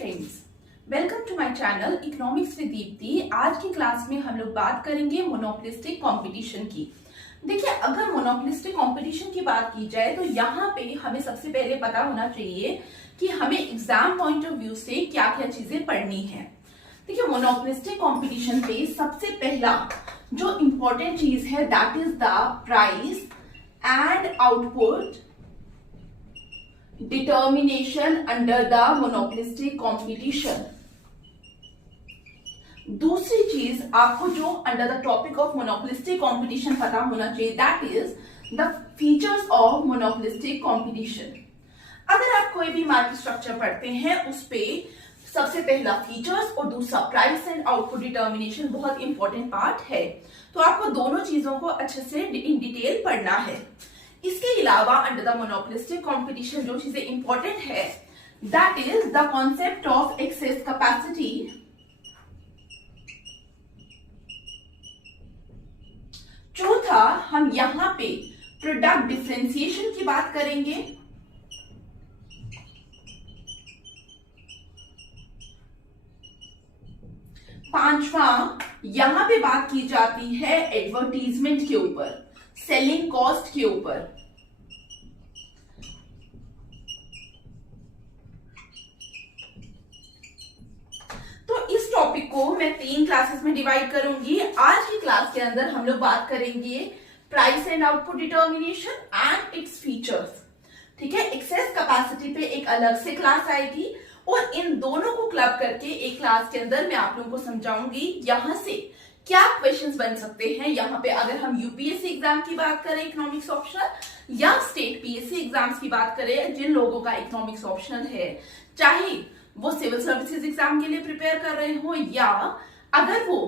Friends, welcome to my channel economics with Deepti. आज की class में हम लोग बात करेंगे मोनोपोलिस्टिक कंपटीशन की। देखिए, अगर मोनोपोलिस्टिक कंपटीशन की बात की जाए तो यहाँ पे हमें सबसे पहले पता होना चाहिए कि हमें एग्जाम पॉइंट ऑफ व्यू से क्या क्या चीजें पढ़नी है। देखिए, मोनोपोलिस्टिक कंपटीशन पे सबसे पहला जो इम्पोर्टेंट चीज है that is the price and output determination under the monopolistic competition। दूसरी चीज आपको जो under the topic of monopolistic competition पता होना चाहिए that is the features of monopolistic competition. अगर आप कोई भी मार्केट स्ट्रक्चर पढ़ते हैं उस पे सबसे पहला फीचर्स और दूसरा प्राइस एंड आउटपुट डिटर्मिनेशन बहुत इंपॉर्टेंट पार्ट है, तो आपको दोनों चीजों को अच्छे से इन डिटेल पढ़ना है। इसके अलावा अंडर द मोनोपोलिस्टिक कंपटीशन जो चीजें इंपॉर्टेंट है that is the concept of access capacity, चौथा हम यहां पे प्रोडक्ट डिफरेंशिएशन की बात करेंगे, पांचवा यहां पे बात की जाती है एडवर्टीजमेंट के ऊपर, सेलिंग कॉस्ट के ऊपर। तो इस टॉपिक को मैं 3 क्लासेस में डिवाइड करूंगी। आज की क्लास के अंदर हम लोग बात करेंगे price and output determination and its features. ठीक है, एक्सेस कैपेसिटी पे एक अलग से क्लास आएगी और इन दोनों को क्लब करके एक क्लास के अंदर मैं आप लोगों को समझाऊंगी यहां से क्या क्वेश्चंस बन सकते हैं। यहाँ पे अगर हम यूपीएससी एग्जाम की बात करें इकोनॉमिक्स ऑप्शनल या स्टेट पीएससी एग्जाम्स की बात करें, जिन लोगों का इकोनॉमिक्स ऑप्शनल है, चाहे वो सिविल सर्विसेज एग्जाम के लिए प्रिपेयर कर रहे हो या अगर वो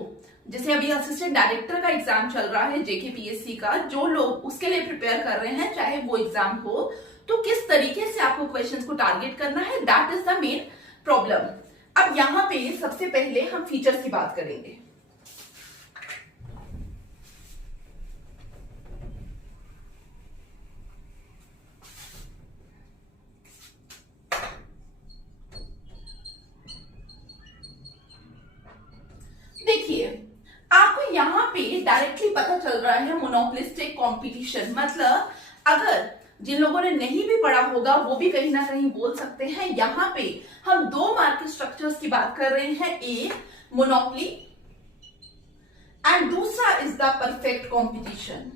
जैसे अभी असिस्टेंट डायरेक्टर का एग्जाम चल रहा है जेकेपीएससी का, जो लोग उसके लिए प्रिपेयर कर रहे हैं चाहे वो एग्जाम हो, तो किस तरीके से आपको क्वेश्चंस को टारगेट करना है that is the main problem. अब यहाँ पे सबसे पहले हम फीचर्स की बात करेंगे। देखिए, आपको यहाँ पे डायरेक्टली पता चल रहा है मोनोपोलिस्टिक कंपटीशन मतलब अगर जिन लोगों ने नहीं भी पढ़ा होगा वो भी कहीं ना कहीं बोल सकते हैं। यहाँ पे हम 2 मार्केट स्ट्रक्चर्स की बात कर रहे हैं, एक मोनोपोली एंड दूसरा इज द परफेक्ट कंपटीशन।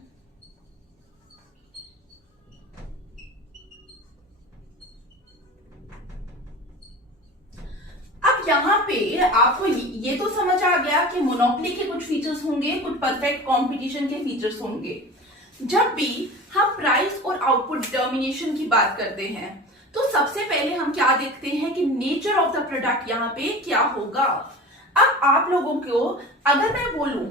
अब यहाँ पे आपको ये तो समझ आ गया कि मोनोपोली के कुछ फीचर्स होंगे, कुछ परफेक्ट कंपटीशन के फीचर्स होंगे। जब भी हम प्राइस और आउटपुट डिटर्मिनेशन की बात करते हैं तो सबसे पहले हम क्या देखते हैं कि नेचर ऑफ द प्रोडक्ट यहाँ पे क्या होगा। अब आप लोगों को अगर मैं बोलूं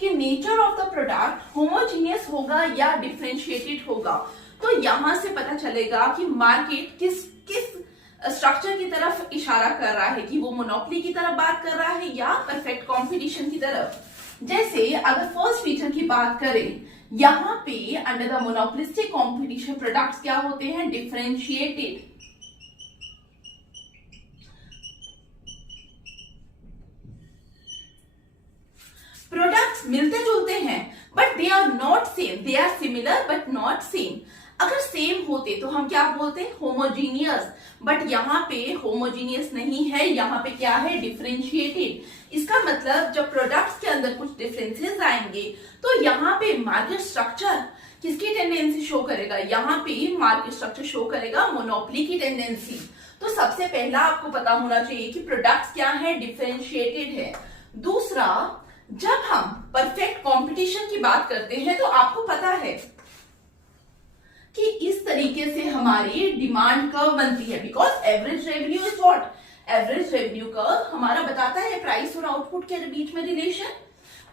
कि nature of the product homogeneous होगा या डिफरेंशिएटेड होगा, तो यहां से पता चलेगा कि मार्केट किस स्ट्रक्चर की तरफ इशारा कर रहा है, कि वो मोनोपोली की तरफ बात कर रहा है या परफेक्ट कंपटीशन की तरफ। जैसे अगर फर्स्ट फीचर की बात करें, यहाँ पे under the monopolistic competition products क्या होते हैं, डिफरेंशिएटेड। प्रोडक्ट्स मिलते जुलते हैं but they are not same, they are similar but not same. अगर सेम होते तो हम क्या बोलते हैं, होमोजीनियस, बट यहाँ पे होमोजीनियस नहीं है, यहाँ पे क्या है, डिफरेंशिएटेड। इसका मतलब जब प्रोडक्ट्स के अंदर कुछ डिफरेंसेस आएंगे तो यहाँ पे मार्केट स्ट्रक्चर किसकी टेंडेंसी शो करेगा, यहाँ पे मार्केट स्ट्रक्चर शो करेगा मोनोपोली की टेंडेंसी। तो सबसे पहला आपको पता होना चाहिए कि प्रोडक्ट्स क्या है, डिफरेंशिएटेड है। दूसरा, जब हम परफेक्ट कंपटीशन की बात करते हैं तो आपको पता है कि इस तरीके से हमारी डिमांड कर्व बनती है, because average revenue is what, average revenue curve हमारा बताता है प्राइस और आउटपुट के बीच में रिलेशन,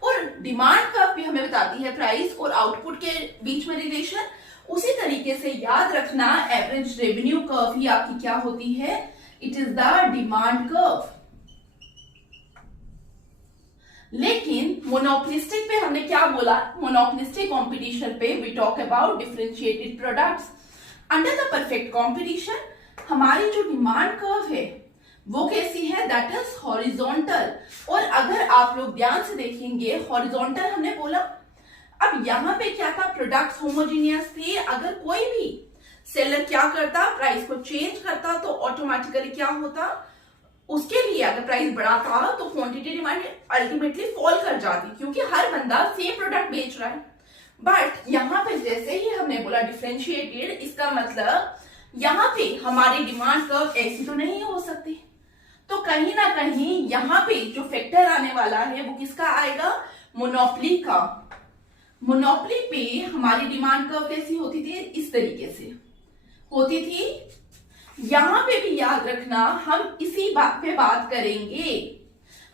और डिमांड कर्व भी हमें बताती है प्राइस और आउटपुट के बीच में रिलेशन। उसी तरीके से याद रखना एवरेज रेवेन्यू कर्व ही आपकी क्या होती है, it is the demand curve. लेकिन मोनोपोलिस्टिक पे हमने क्या बोला, मोनोपोलिस्टिक कंपटीशन पे we talk about differentiated products. Under the perfect competition हमारी जो डिमांड कर्व है वो कैसी है, दैट इज हॉरिजॉन्टल। और अगर आप लोग ध्यान से देखेंगे, हॉरिजॉन्टल हमने बोला, अब यहाँ पे क्या था, प्रोडक्ट्स होमोजीनियस थे। अगर कोई भी सेलर क्या करता, प्राइस को चेंज करता, तो ऑटोमेटिकली क्या होता, उसके लिए अगर प्राइस बढ़ाता तो क्वांटिटी डिमांड अल्टीमेटली फॉल कर जाती, क्योंकि हर बंदा सेम प्रोडक्ट बेच रहा है। बट यहाँ पे जैसे ही हमने बोला डिफरेंशिएटेड, इसका मतलब यहाँ पे हमारी डिमांड कर्व ऐसी तो नहीं हो सकती, तो कहीं ना कहीं यहाँ पे जो फैक्टर आने वाला है वो किसका आएगा, मोनोपोली का। मोनोपोली पे हमारी डिमांड कर्व कैसी होती थी, इस तरीके से होती थी। यहां पे भी याद रखना, हम इसी बात पे बात करेंगे।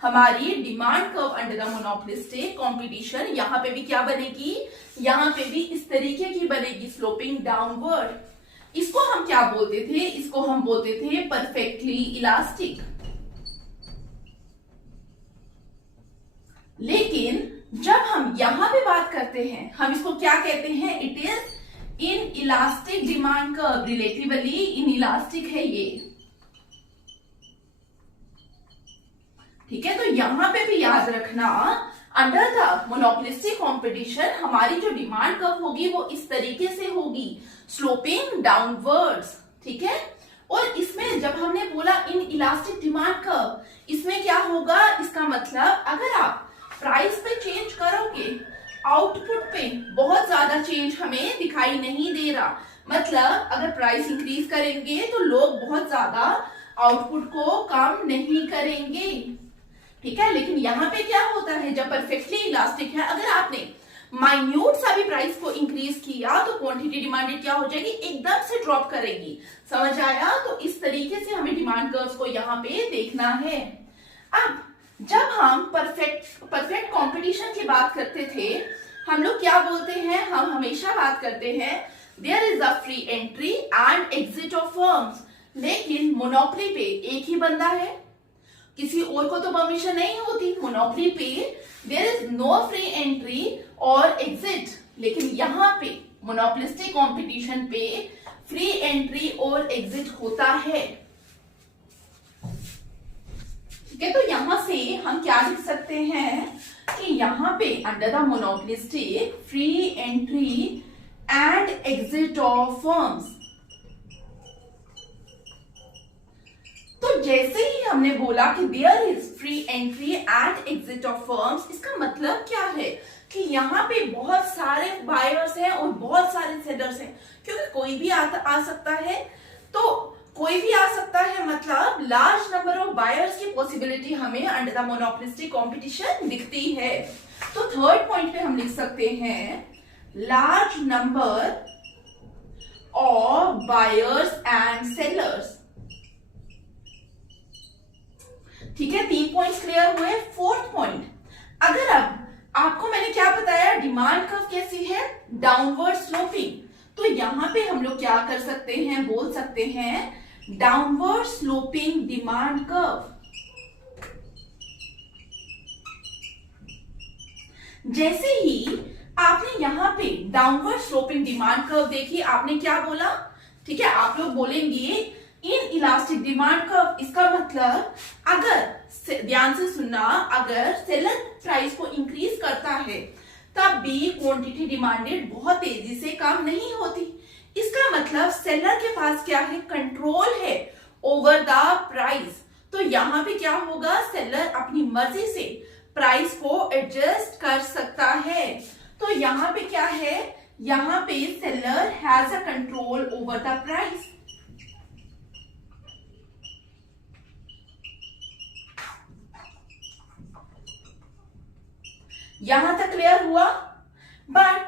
हमारी demand curve under the monopolistic competition यहां पे भी क्या बनेगी, यहां पे भी इस तरीके की बनेगी, स्लोपिंग डाउनवर्ड। इसको हम क्या बोलते थे, इसको हम बोलते थे परफेक्टली इलास्टिक। लेकिन जब हम यहां पे बात करते हैं, हम इसको क्या कहते हैं, it is in elastic demand curve, relatively in elastic है ये, ठीक है। तो यहां पे भी याद रखना, अंडर द मोनोपोलिस्टिक कंपटीशन हमारी जो डिमांड कर्व होगी वो इस तरीके से होगी, स्लोपिंग डाउनवर्ड्स, ठीक है। और इसमें जब हमने बोला इन इलास्टिक डिमांड कर्व, इसमें क्या होगा, इसका मतलब अगर आप प्राइस पे चेंज करोगे, आउटपुट पे बहुत ज्यादा चेंज हमें दिखाई नहीं दे रहा, मतलब अगर प्राइस इंक्रीज करेंगे तो लोग बहुत ज्यादा आउटपुट को कम नहीं करेंगे, ठीक है। लेकिन यहाँ पे क्या होता है, जब परफेक्टली इलास्टिक है, अगर आपने माइन्यूट सा भी प्राइस को इंक्रीज किया तो क्वांटिटी डिमांडेड क्या हो जाएगी, एकदम से ड्रॉप करेगी। समझ आया? तो इस तरीके से हमें डिमांड कर्व्स को यहाँ पे देखना है। अब जब हम परफेक्ट कंपटीशन की बात करते थे, हम लोग क्या बोलते हैं, हम हमेशा बात करते हैं there is a free entry and exit of firms. लेकिन मोनोपोली पे एक ही बंदा है, किसी और को तो परमिशन नहीं होती। मोनोपोली पे there is no free entry और एग्जिट, लेकिन यहाँ पे मोनोपोलिस्टिक कंपटीशन पे फ्री एंट्री और एग्जिट होता है, ठीक है। तो यहां से हम क्या लिख सकते हैं कि यहाँ पे under the monopolistic free entry and exit of firms, तो जैसे ही हमने बोला कि there is free entry and exit of firms, इसका मतलब क्या है कि यहाँ पे बहुत सारे बायर्स हैं और बहुत सारे सेलर्स हैं, क्योंकि कोई भी आ सकता है, तो कोई भी आ सकता है, मतलब लार्ज नंबर ऑफ बायर्स की पॉसिबिलिटी हमें अंडर द मोनोपोलिस्टिक कंपटीशन दिखती है। तो थर्ड पॉइंट पे हम लिख सकते हैं large number of buyers and sellers, ठीक है। 3 पॉइंट्स क्लियर हुए। फोर्थ पॉइंट, अगर अब आपको मैंने क्या बताया, डिमांड कर्व कैसी है, डाउनवर्ड स्लोपिंग, तो यहां पे हम लोग क्या कर सकते हैं, बोल सकते हैं डाउनवर्ड स्लोपिंग डिमांड कर्व। जैसे ही आपने यहां पे डाउनवर्ड स्लोपिंग डिमांड कर्व देखी, आपने क्या बोला, ठीक है, आप लोग बोलेंगे इन इलास्टिक डिमांड कर्व। इसका मतलब अगर ध्यान से सुनना, अगर सेलर प्राइस को इंक्रीज करता है तब भी क्वांटिटी डिमांडेड बहुत तेजी से कम नहीं होती। इसका मतलब सेलर के पास क्या है, कंट्रोल है ओवर द प्राइस। तो यहां पे क्या होगा, सेलर अपनी मर्जी से प्राइस को एडजस्ट कर सकता है। तो यहां पे क्या है, यहां पे seller has a control over the price. यहां तक क्लियर हुआ। बट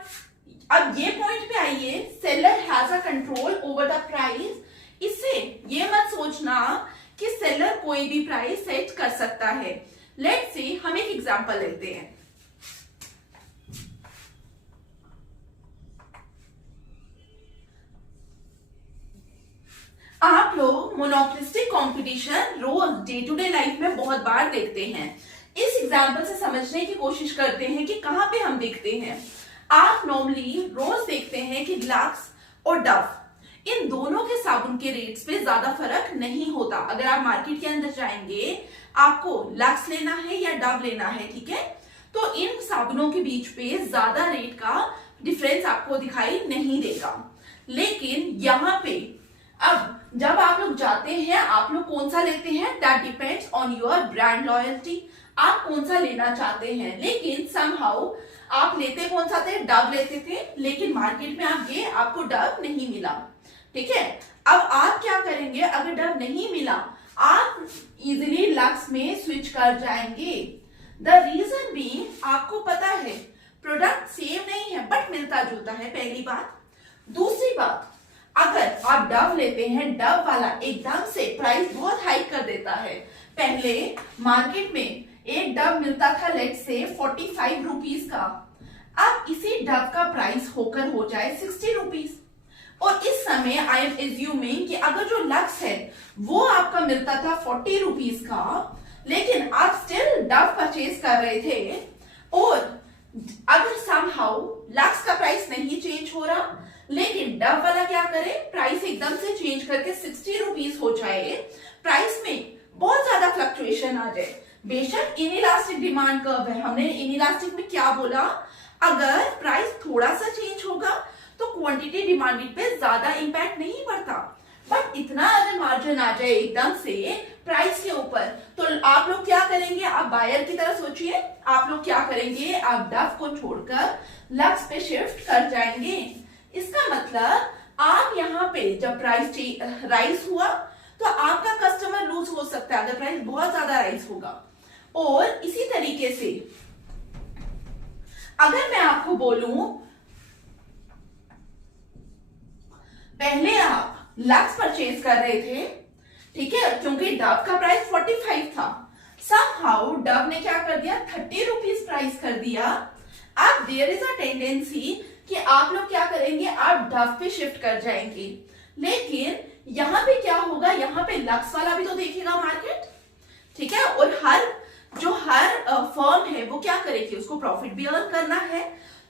अब ये पॉइंट पे आइए, seller has a control over the price. इससे ये मत सोचना कि सेलर कोई भी प्राइस सेट कर सकता है। लेट्स सी, हम एक एग्जांपल लेते हैं। आप लोग मोनोपोलिस्टिक कंपटीशन रोज डे टू डे लाइफ में बहुत बार देखते हैं। इस एग्जाम्पल से समझने की कोशिश करते हैं कि कहां पे हम देखते हैं। आप नॉर्मली रोज देखते हैं कि लक्स और डव, इन दोनों के साबुन के रेट्स पे ज्यादा फर्क नहीं होता। अगर आप मार्केट के अंदर जाएंगे, आपको लक्स लेना है या डव लेना है, ठीक है, तो इन साबुनों के बीच पे ज्यादा रेट का डिफरेंस आपको दिखाई नहीं देगा। लेकिन यहाँ पे अब जब आप लोग जाते हैं, आप लोग कौन सा लेते हैं, that depends on your brand loyalty, आप कौन सा लेना चाहते हैं। लेकिन समहाउ आप लेते कौन सा थे, डव लेते थे, लेकिन मार्केट में आप गए, आपको डव नहीं मिला, ठीक है। अब आप क्या करेंगे, अगर डव नहीं मिला, आप इजिली लक्स में स्विच कर जाएंगे। द रीजन भी आपको पता है प्रोडक्ट सेम नहीं है बट मिलता जुलता है, पहली बात। दूसरी बात, अगर आप डव लेते हैं, डव वाला एकदम से प्राइस बहुत हाई कर देता है। पहले मार्केट में एक डव मिलता था लेट्स से 45 रुपीज का, अब इसी डव का प्राइस होकर हो जाए 60 रुपीज। और इस समय आई एम एज्यूमिंग कि अगर जो लक्स है वो आपका मिलता था 40 रुपीज का, लेकिन आप स्टिल डव परचेज कर रहे थे, और अगर समहाउ लक्स का प्राइस नहीं चेंज हो रहा, लेकिन डव वाला क्या करे, प्राइस एकदम से चेंज करके 60 रुपीज हो जाए, प्राइस में बहुत ज्यादा फ्लक्चुएशन आ जाए। बेशक इनइलास्टिक डिमांड कर्व है, हमने इनइलास्टिक में क्या बोला, अगर प्राइस थोड़ा सा चेंज होगा तो क्वांटिटी डिमांडेड पे ज्यादा इंपैक्ट नहीं पड़ता, बट इतना अगर मार्जिन आ जाए एकदम से प्राइस के ऊपर, तो आप लोग क्या करेंगे, आप बायर की तरह सोचिए, आप लोग क्या करेंगे, आप डव को छोड़कर लक्स पे शिफ्ट कर जाएंगे। इसका मतलब आप यहाँ पे जब प्राइस राइज हुआ तो आपका कस्टमर लूज हो सकता है अगर प्राइस बहुत ज्यादा राइज होगा। और इसी तरीके से अगर मैं आपको बोलूं, पहले आप लक्स परचेज कर रहे थे, ठीक है, क्योंकि डव का प्राइस 45 था, समहाउ डव ने क्या कर दिया, 30 रुपीज प्राइस कर दिया। अब देयर इज अ टेंडेंसी कि आप लोग क्या करेंगे, आप डव पे शिफ्ट कर जाएंगे, लेकिन यहां पे क्या होगा, यहां पे लक्स वाला भी तो देखेगा मार्केट, ठीक है, और हर फर्म है वो क्या करेगी, उसको प्रॉफिट भी अर्न करना है।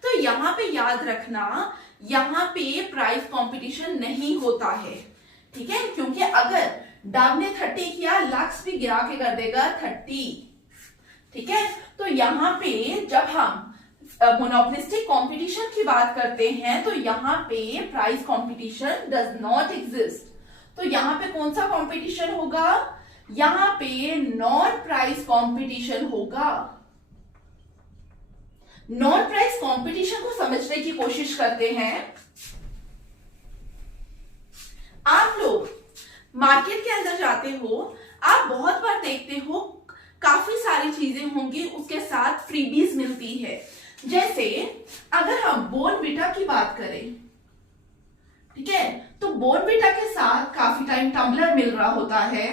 तो यहाँ पे याद रखना, यहाँ पे प्राइस कंपटीशन नहीं होता है, ठीक है, क्योंकि अगर डव ने 30 किया, लक्स भी गिरा के कर देगा 30, ठीक है। तो यहाँ पे जब हम मोनोपोलिस्टिक कंपटीशन की बात करते हैं तो यहाँ पे price competition does not exist. तो यहाँ पे कौन सा कंपटीशन होगा, यहाँ पे नॉन प्राइस कंपटीशन होगा। नॉन प्राइस कंपटीशन को समझने की कोशिश करते हैं। आप लोग मार्केट के अंदर जाते हो, आप बहुत बार देखते हो काफी सारी चीजें होंगी, उसके साथ फ्रीबीज मिलती है। जैसे अगर हम बोर्नविटा की बात करें, ठीक है, तो बोर्नविटा के साथ काफी टाइम टम्बलर मिल रहा होता है,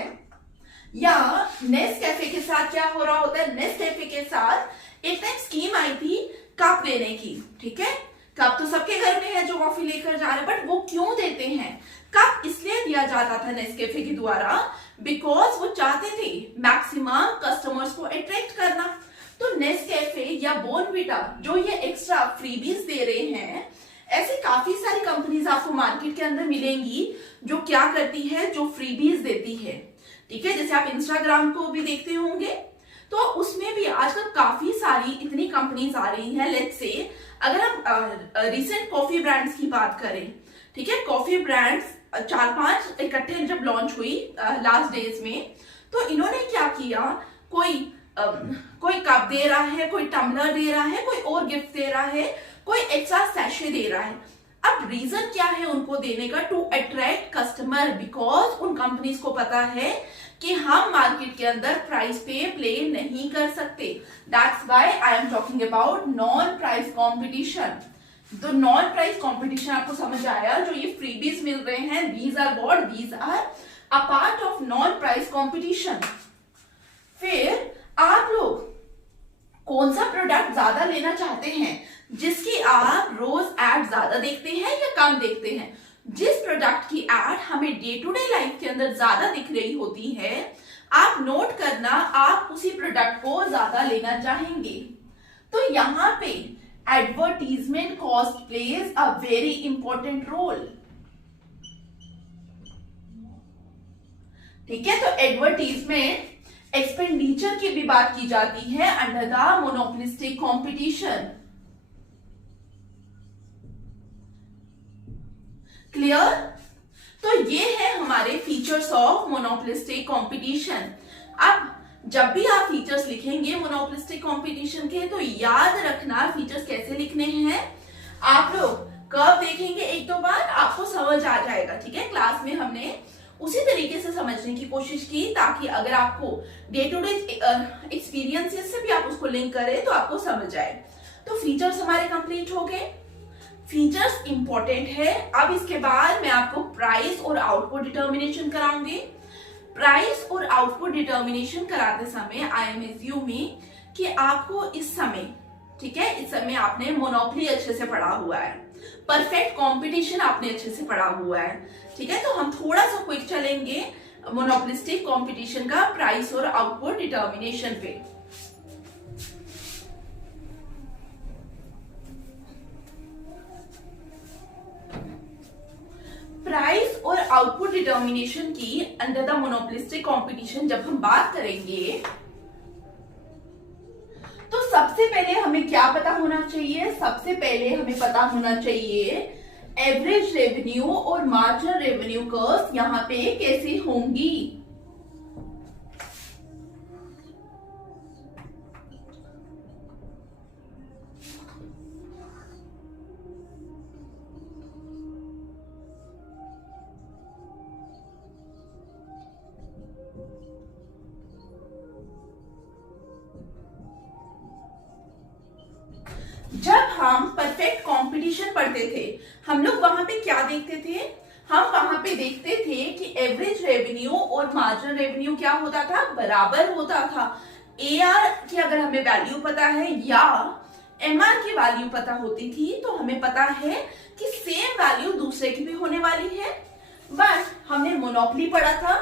या नेस्कैफे के साथ क्या हो रहा होता है, नेस्कैफे के साथ एक टाइम स्कीम आई थी कप देने की, ठीक है, कप तो सबके घर में है जो कॉफी लेकर जा रहे हैं, बट वो क्यों देते हैं, कप इसलिए दिया जाता था नेस्कैफे के द्वारा बिकॉज वो चाहते थे मैक्सिमम कस्टमर्स को अट्रैक्ट करना। तो नेस्कैफे या बोर्नविटा जो ये एक्स्ट्रा फ्रीबीज दे रहे हैं, ऐसी काफी सारी कंपनीज आपको मार्केट के अंदर मिलेंगी जो क्या करती है, जो फ्रीबीज देती है, ठीक है। जैसे आप इंस्टाग्राम को भी देखते होंगे, तो उसमें भी आजकल काफी सारी इतनी कंपनीज आ रही हैं। लेट्स से अगर हम रिसेंट कॉफी ब्रांड्स की बात करें, ठीक है, कॉफी ब्रांड्स 4-5 इकट्ठे जब लॉन्च हुई लास्ट डेज में, तो इन्होंने क्या किया, कोई कप दे रहा है, कोई टम्बलर दे रहा है, कोई और गिफ्ट दे रहा है, कोई एक्स्ट्रा सैशे दे रहा है। अब रीजन क्या है उनको देने का, टू अट्रैक्ट कस्टमर, बिकॉज उन कंपनीज को पता है कि हम मार्केट के अंदर प्राइस पे प्ले नहीं कर सकते। That's why I am talking about non price competition. तो नॉन प्राइस कंपटीशन आपको समझ आया, जो ये फ्रीबीज मिल रहे हैं, these are what, these are a part of non price competition. फिर आप लोग कौन सा प्रोडक्ट ज्यादा लेना चाहते हैं, जिसकी आप रोज एड ज्यादा देखते हैं या कम देखते हैं। जिस प्रोडक्ट की एड हमें डे टू डे लाइफ के अंदर ज्यादा दिख रही होती है, आप नोट करना, आप उसी प्रोडक्ट को ज्यादा लेना चाहेंगे। तो यहाँ पे advertisement cost plays a very important role. ठीक है, तो एडवर्टीजमेंट एक्सपेंडिचर की भी बात की जाती है under the monopolistic competition. Clear? तो ये है हमारे फीचर्स ऑफ मोनोपोलिस्टिक कंपटीशन। अब जब भी आप फीचर्स लिखेंगे मोनोपोलिस्टिक कंपटीशन के, तो याद रखना फीचर्स कैसे लिखने हैं। आप लोग कर्व देखेंगे एक दो बार, आपको समझ आ जाएगा। ठीक है, क्लास में हमने उसी तरीके से समझने की कोशिश की, ताकि अगर आपको डे टू डे एक्सपीरियंसेस से भी आप उसको लिंक करें तो आपको समझ आए। तो फीचर्स हमारे कंप्लीट हो गए। फीचर्स इंपॉर्टेंट है। अब इसके बाद मैं आपको प्राइस और आउटपुट डिटर्मिनेशन कराऊंगी। प्राइस और आउटपुट डिटर्मिनेशन कराते समय आई एम एज्यूमिंग कि आपको इस समय, ठीक है, इस समय आपने मोनोपोली अच्छे से पढ़ा हुआ है, परफेक्ट कंपटीशन आपने अच्छे से पढ़ा हुआ है। ठीक है, तो हम थोड़ा सा क्विक चलेंगे मोनोपोलिस्टिक कंपटीशन का प्राइस और आउटपुट डिटर्मिनेशन पे। प्राइस और आउटपुट डिटर्मिनेशन की अंडर द मोनोपोलिस्टिक कंपटीशन जब हम बात करेंगे, तो सबसे पहले हमें क्या पता होना चाहिए? सबसे पहले हमें पता होना चाहिए एवरेज रेवेन्यू और मार्जिनल रेवेन्यू कर्व यहां पे कैसी होंगी। जब हम परफेक्ट कंपटीशन पढ़ते थे, हम लोग वहां पे क्या देखते थे? हम वहां पे देखते थे कि एवरेज रेवेन्यू और मार्जिनल रेवेन्यू क्या होता था? बराबर होता था। एआर की अगर हमें वैल्यू पता है या एमआर की वैल्यू पता होती थी, तो हमें पता है कि सेम वैल्यू दूसरे की भी होने वाली है। बट हमने मोनोपोली पढ़ा था।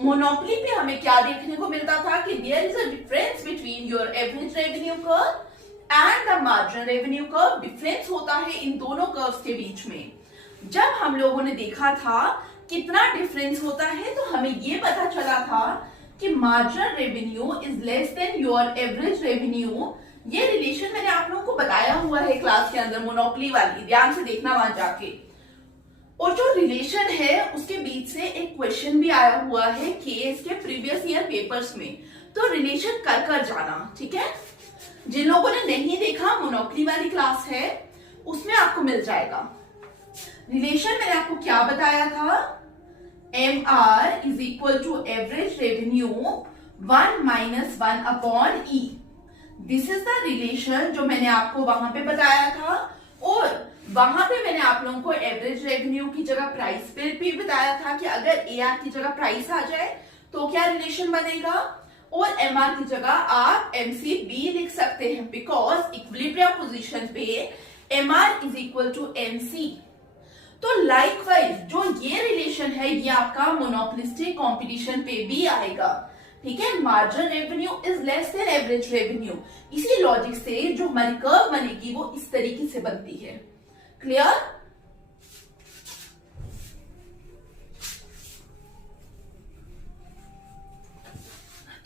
मोनोपोली पे हमें क्या देखने को मिलता था कि there is a difference between your average revenue curve and the marginal revenue curve. Difference होता है इन दोनों कर्व्स के बीच में। जब हम लोगों ने देखा था कितना डिफरेंस होता है, तो हमें ये पता चला था कि marginal revenue is less than your average revenue. ये रिलेशन मैंने आप लोगों को बताया हुआ है क्लास के अंदर, मोनोपोली वाली, ध्यान से देखना वहां जाके। और जो रिलेशन है उसके बीच से एक क्वेश्चन भी आया हुआ है केस के प्रीवियस ईयर पेपर्स में, तो रिलेशन कर कर जाना। ठीक है, जिन लोगों ने नहीं देखा, मोनोपोली वाली क्लास है, उसमें आपको मिल जाएगा। रिलेशन मैंने आपको क्या बताया था? MR is equal to average revenue 1 - 1 upon E। This is the relation जो मैंने आपको वहां पे बताया था। और वहां पे मैंने आप लोगों को एवरेज रेवेन्यू की जगह प्राइस पे भी बताया था कि अगर AR की जगह प्राइस आ जाए तो क्या रिलेशन बनेगा, और MR की जगह आप MCB लिख सकते हैं, बिकॉज इक्विलिब्रियम पोजीशन पे MR is equal to MC। तो लाइकवाइज जो ये रिलेशन है ये आपका मोनोपोलिस्टिक कंपटीशन पे भी आएगा। ठीक है, marginal revenue is less than average revenue. इसी लॉजिक से जो हमारी कर्व बनेगी वो इस तरीके से बनती है। क्लियर?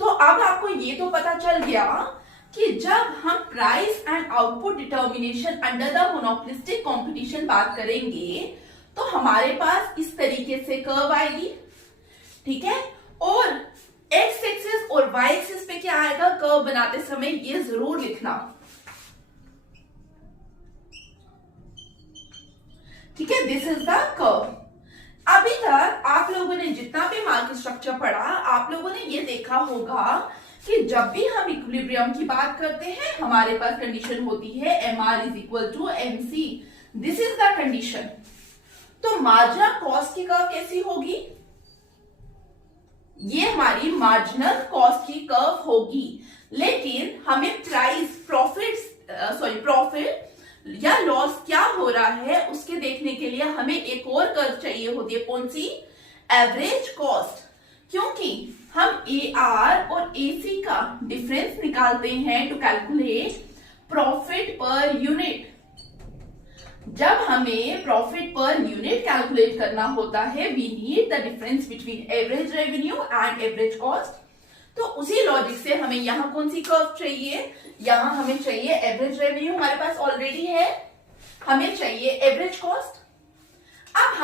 तो अब आपको ये तो पता चल गया कि जब हम price and output determination under the monopolistic competition बात करेंगे, तो हमारे पास इस तरीके से कर्व आएगी। ठीक है, और एक्स एक्सिस और वाई एक्सिस पे क्या आएगा कर्व बनाते समय, ये जरूर लिखना। ठीक है, दिस इज द कर्व। अभी तक आप लोगों ने जितना भी मार्केट स्ट्रक्चर पढ़ा, आप लोगों ने ये देखा होगा कि जब भी हम इक्विलिब्रियम की बात करते हैं, हमारे पास कंडीशन होती है MR is equal to MC। This is the condition. तो मार्जिनल कॉस्ट की कर्व कैसी होगी? ये हमारी मार्जिनल कॉस्ट की कर्व होगी। लेकिन हमें प्राइस, प्रॉफिट या लॉस क्या हो रहा है उसके देखने के लिए हमें एक और कर्व चाहिए होती है। कौन सी? Average cost. क्योंकि हम AR और AC का डिफरेंस निकालते हैं to calculate profit per unit. जब हमें प्रॉफिट पर यूनिट कैलकुलेट करना होता है, we need the difference between average revenue and average cost. तो उसी लॉजिक से हमें यहाँ कौन सी कर्व चाहिए, यहाँ हमें चाहिए एवरेज रेवेन्यू, हमारे पास ऑलरेडी है, हमें चाहिए एवरेज कॉस्ट। अब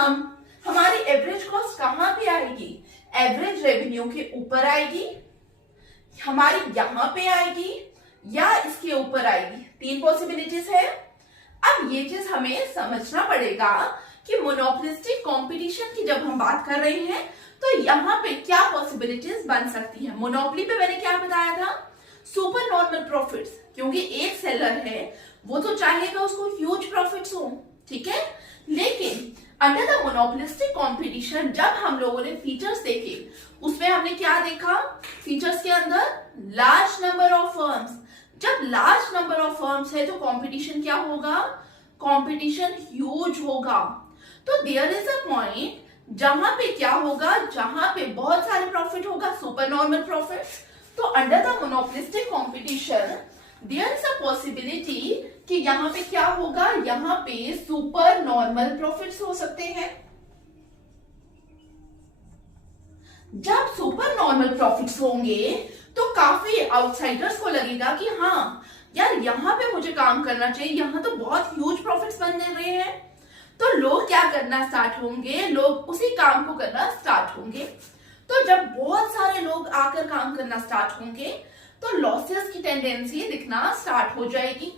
हमारी एवरेज कॉस्ट कहां पे आएगी, एवरेज रेवेन्यू के ऊपर आएगी, हमारी यहां पे आएगी या इसके ऊपर आएगी, तीन पॉसिबिलिटीज है। अब ये चीज हमें समझना पड़ेगा कि मोनोपोलिस्टिक कंपटीशन की जब हम बात कर रहे हैं तो यहाँ पे क्या पॉसिबिलिटीज बन सकती है। मोनोपोली पे मैंने क्या बताया था, सुपर नॉर्मल प्रॉफिट्स, क्योंकि एक सेलर है वो तो चाहेगा उसको ह्यूज प्रॉफिट्स हो, ठीक है। लेकिन अंडर द मोनोपोलिस्टिक कंपटीशन जब हम लोगों ने फीचर्स देखे, उसमें हमने क्या देखा, फीचर्स के अंदर लार्ज नंबर ऑफ फर्म्स। जब लार्ज नंबर ऑफ फर्म्स है तो कंपटीशन क्या होगा, कंपटीशन ह्यूज होगा। तो देयर इज अ पॉइंट जहां पे क्या होगा, जहां पे बहुत सारे प्रॉफिट होगा, सुपर नॉर्मल प्रॉफिट। तो under the monopolistic competition there is a possibility कि यहाँ पे क्या होगा, यहाँ पे सुपर नॉर्मल प्रॉफिट्स हो सकते हैं। जब सुपर नॉर्मल प्रॉफिट्स होंगे तो काफी आउटसाइडर्स को लगेगा कि हाँ यार यहाँ पे मुझे काम करना चाहिए, यहाँ तो बहुत ह्यूज प्रॉफिट्स बन रहे हैं। तो लोग क्या करना स्टार्ट होंगे, लोग उसी काम को करना स्टार्ट होंगे। तो जब बहुत सारे लोग आकर काम करना स्टार्ट होंगे तो लॉसेस की टेंडेंसी दिखना स्टार्ट हो जाएगी।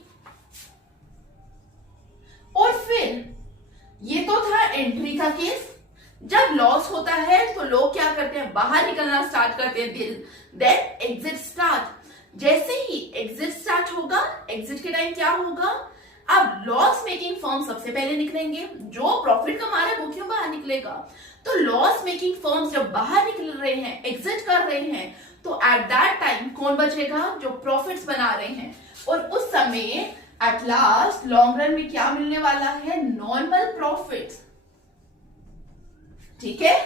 और फिर ये तो था एंट्री का केस, जब लॉस होता है तो लोग क्या करते हैं, बाहर निकलना स्टार्ट करते हैं, देन एग्जिट स्टार्ट। जैसे ही एग्जिट स्टार्ट होगा, एग्जिट के टाइम क्या होगा, अब लॉस मेकिंग फर्म सबसे पहले निकलेंगे, जो प्रॉफिट कमा रहे वो क्यों बाहर निकलेगा। तो लॉस मेकिंग फर्म्स जब बाहर निकल रहे हैं, एग्जिट कर रहे हैं, तो एट दैट टाइम कौन बचेगा, जो प्रॉफिट्स बना रहे हैं। और उस समय एट लास्ट लॉन्ग रन में क्या मिलने वाला है, नॉर्मल प्रॉफिट्स, ठीक है।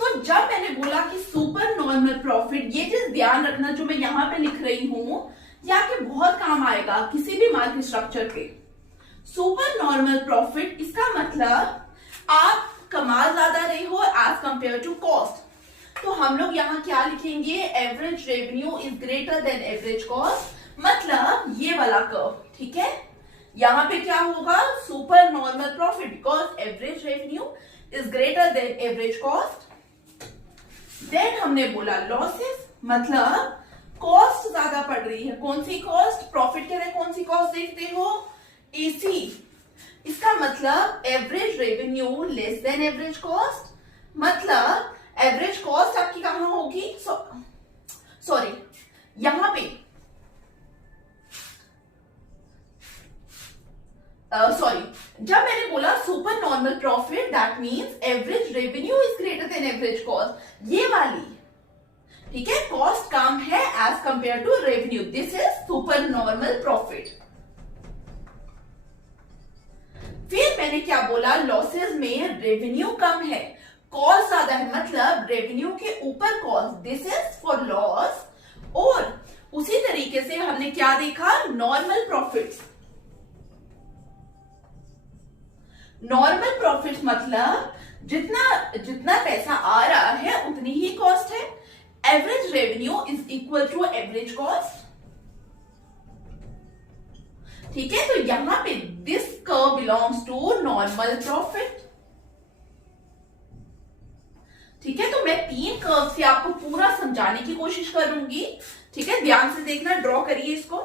तो जब मैंने बोला कि सुपर नॉर्मल प्रॉफिट, ये चीज ध्यान रखना जो मैं यहां पे लिख रही हूं, या कि बहुत काम आएगा किसी भी मार्केट स्ट्रक्चर पे। सुपर नॉर्मल प्रॉफिट, इसका मतलब आप कमा ज्यादा रहे हो एज कंपेयर टू कॉस्ट। तो हम लोग यहाँ क्या लिखेंगे, average revenue is greater than average cost, मतलब ये वाला कर्व, ठीक है। यहाँ पे क्या होगा, super normal profit because average revenue is greater than average cost. Then हमने बोला लॉसेस, मतलब कॉस्ट ज्यादा पड़ रही है, कौन सी कॉस्ट, प्रॉफिट के लिए कौन सी कॉस्ट देखते हो, एसी। इसका मतलब average revenue less than average cost, मतलब एवरेज कॉस्ट आपकी कहां होगी, सॉरी यहां पे जब मैंने बोला super normal profit, that means average revenue is greater than average cost, ये वाली, ठीक है, कॉस्ट कम है as compared to revenue, this is super normal profit. फिर मैंने क्या बोला, लॉसेस में रेवेन्यू कम है, कॉस्ट ज्यादा है, मतलब रेवेन्यू के ऊपर cost, this is for loss. और उसी तरीके से हमने क्या देखा, नॉर्मल प्रॉफिट्स। नॉर्मल प्रॉफिट्स मतलब जितना पैसा आ रहा है उतनी ही कॉस्ट है, average revenue is equal to average cost, ठीक है। तो यहां पे this curve belongs to normal profit, ठीक है। तो मैं तीन कर्व से आपको पूरा समझाने की कोशिश करूंगी, ठीक है, ध्यान से देखना, ड्रॉ करिए इसको।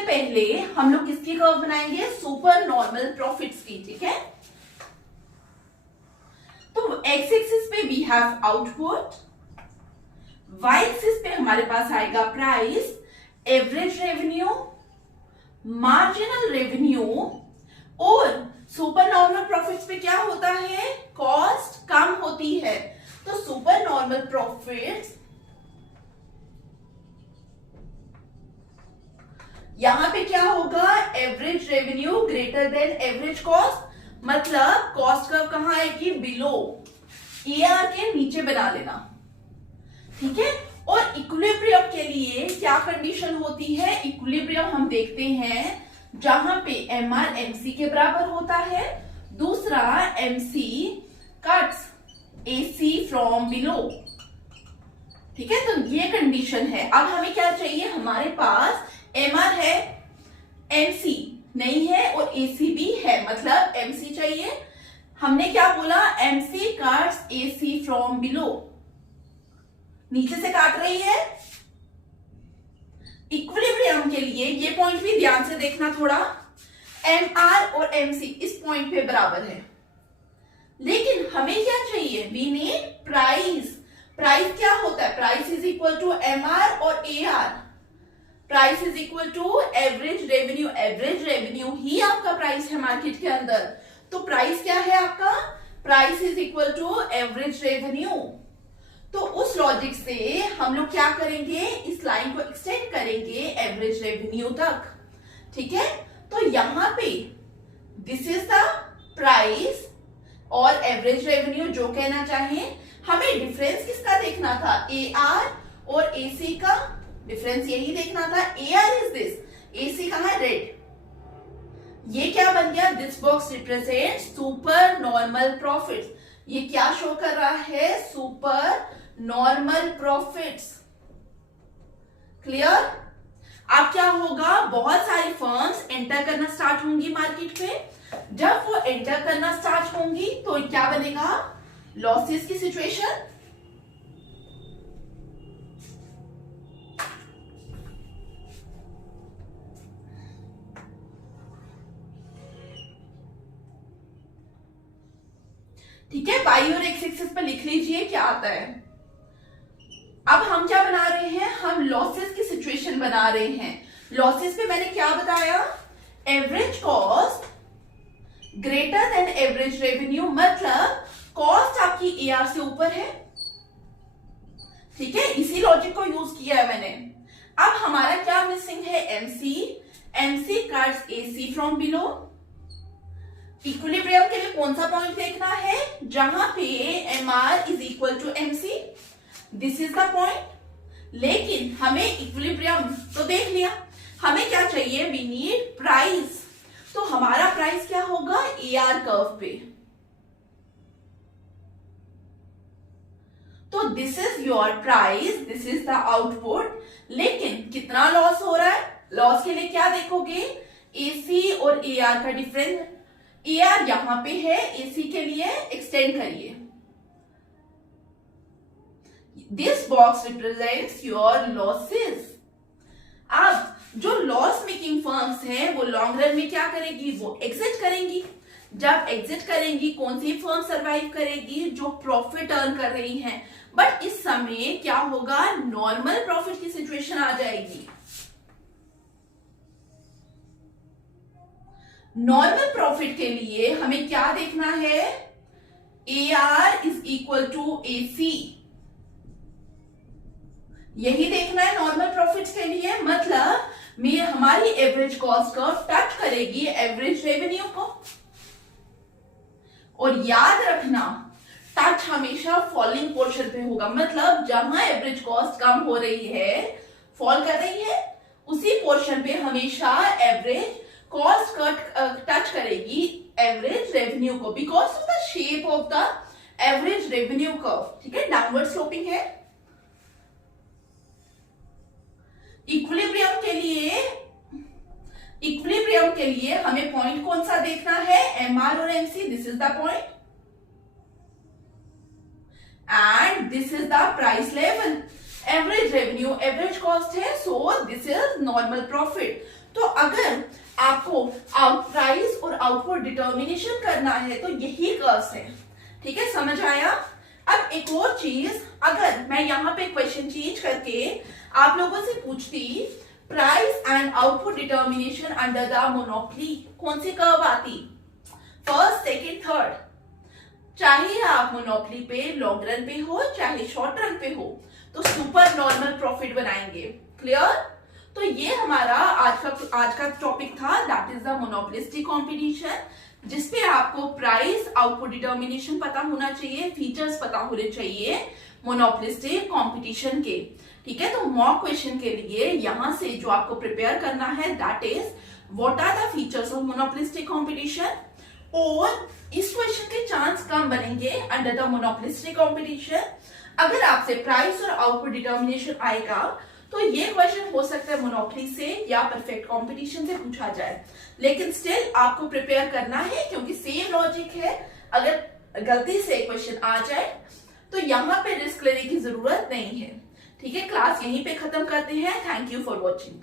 पहले हम लोग किसकी कर्व बनाएंगे, सुपर नॉर्मल प्रॉफिट्स की, ठीक है। तो एक्स एक्सिस पे we have output, Y axis पे हमारे पास आएगा price, average revenue, marginal revenue, और सुपर नॉर्मल प्रॉफिट्स पे क्या होता है, कॉस्ट कम होती है। तो सुपर नॉर्मल प्रॉफिट्स यहां पे क्या क्या होगा, average revenue greater than average cost, मतलब कॉस्ट कर्व कहां आएगी, बिलो, ER के नीचे बना लेना, ठीक है। और इक्विलिब्रियम के लिए क्या कंडीशन होती है, इक्विलिब्रियम हम देखते हैं जहां पे MR MC के बराबर होता है, दूसरा MC cuts AC from below, ठीक है। तो ये कंडीशन है। अब हमें क्या चाहिए, हमारे पास MR है, MC नहीं है और AC भी है, मतलब MC चाहिए। हमने क्या बोला, MC cuts AC from below, नीचे से काट रही है। इक्विलिब्रियम के लिए ये पॉइंट भी ध्यान से देखना थोड़ा, MR और MC इस पॉइंट पे बराबर है, लेकिन हमें क्या चाहिए, वी नीड प्राइस। प्राइस क्या होता है, price is equal to MR और AR, price is equal to average revenue, average revenue ही आपका प्राइस है मार्केट के अंदर। तो प्राइस क्या है आपका, price is equal to average revenue. तो उस लॉजिक से हम लोग क्या करेंगे, इस लाइन को एक्सटेंड करेंगे एवरेज रेवेन्यू तक, ठीक है। तो यहां पे दिस इज द प्राइस और एवरेज रेवेन्यू, जो कहना चाहें। हमें डिफरेंस किसका देखना था, AR और AC का डिफरेंस यही देखना था। AR इज दिस, AC कहां है, रेड। ये क्या बन गया, this box represent super normal profits. ये क्या शो कर रहा है, सुपर नॉर्मल प्रॉफिट्स, क्लियर। अब क्या होगा, बहुत सारी फर्म्स एंटर करना स्टार्ट होंगी मार्केट पे। जब वो एंटर करना स्टार्ट होंगी तो क्या बनेगा, लॉसेस की सिचुएशन। ठीक है, बाई और एक्स एक्सिस पे लिख लीजिए क्या आता है। अब हम क्या बना रहे हैं, हम लॉसेस की सिचुएशन बना रहे हैं। लॉसेस पे मैंने क्या बताया, average cost greater than average revenue, मतलब कॉस्ट आपकी AR से ऊपर है, ठीक है। इसी लॉजिक को यूज किया है मैंने। अब हमारा क्या मिसिंग है, MC cuts AC from below. Equilibrium के लिए कौन सा पॉइंट देखना है, जहां पे MR is equal to MC, this is the point. लेकिन हमें इक्विलिब्रियम तो देख लिया, हमें क्या चाहिए, वी नीड प्राइस। तो हमारा प्राइस क्या होगा, AR कर्व पे। तो this is your price, this is the output. लेकिन कितना लॉस हो रहा है, लॉस के लिए क्या देखोगे, AC और AR का डिफरेंस। AR यहां पे है, AC के लिए एक्सटेंड करिए। This box represents your losses. अब जो लॉस मेकिंग फर्म्स हैं वो लॉन्ग रन में क्या करेगी, वो एग्जिट करेंगी। जब एग्जिट करेंगी, कौन सी फर्म सरवाइव करेगी, जो प्रॉफिट अर्न कर रही हैं। बट इस समय क्या होगा, नॉर्मल प्रॉफिट की सिचुएशन आ जाएगी। नॉर्मल प्रॉफिट के लिए हमें क्या देखना है, AR is equal to AC, यही देखना है नॉर्मल प्रॉफिट्स के लिए। मतलब हमारी एवरेज कॉस्ट कर्व टच करेगी एवरेज रेवेन्यू को। और याद रखना, टच हमेशा फॉलिंग पोर्शन पे होगा, मतलब जहां एवरेज कॉस्ट कम हो रही है, फॉल कर रही है, उसी पोर्शन पे हमेशा एवरेज कॉस्ट कट टच करेगी एवरेज रेवेन्यू को, because of the shape of the average revenue curve, ठीक है, डाउनवर्ड स्लोपिंग है। इक्विलिब्रियम के लिए हमें पॉइंट कौन सा देखना है, MR और MC, this is the point and this is the price level. Average revenue average cost है, so this is normal profit. तो अगर आपको प्राइस और आउटपुट डिटर्मिनेशन करना है तो यही कर्व्स है, ठीक है, समझ आया। अब एक और चीज, अगर मैं यहां पे क्वेश्चन चेंज करके आप लोगों से पूछती, price and output determination under the monopoly, कौन सी कर्व आती, फर्स्ट, सेकंड, थर्ड। चाहे आप मोनोपोली पे लॉन्ग रन पे हो, चाहे शॉर्ट रन पे हो, तो सुपर नॉर्मल प्रॉफिट बनाएंगे, क्लियर। तो ये हमारा आज का टॉपिक था, that is the monopolistic competition, जिसपे आपको प्राइस, आउटपुट डिटर्मिनेशन पता होना चाहिए, फीचर्स पता होने चाहिए मोनोपोलिस्टिक कंपटीशन के। ठीक है, तो मॉक क्वेश्चन के लिए यहां से जो आपको प्रिपेयर करना है that is what are the features of monopolistic competition, और इस क्वेश्चन के चांस कम बनेंगे अंडर द मोनोपोलिस्टिक कंपटीशन। अगर आपसे प्राइस और आउटपुट डिटर्मिनेशन आएगा तो ये क्वेश्चन हो सकता है मोनोपोली से या परफेक्ट कंपटीशन से पूछा जाए, लेकिन स्टिल आपको प्रिपेयर करना है क्योंकि सेम लॉजिक है। अगर गलती से क्वेश्चन आ जाए तो यहाँ पे रिस्क लेने की जरूरत नहीं है। ठीक है, क्लास यहीं पे खत्म करते हैं। Thank you for watching.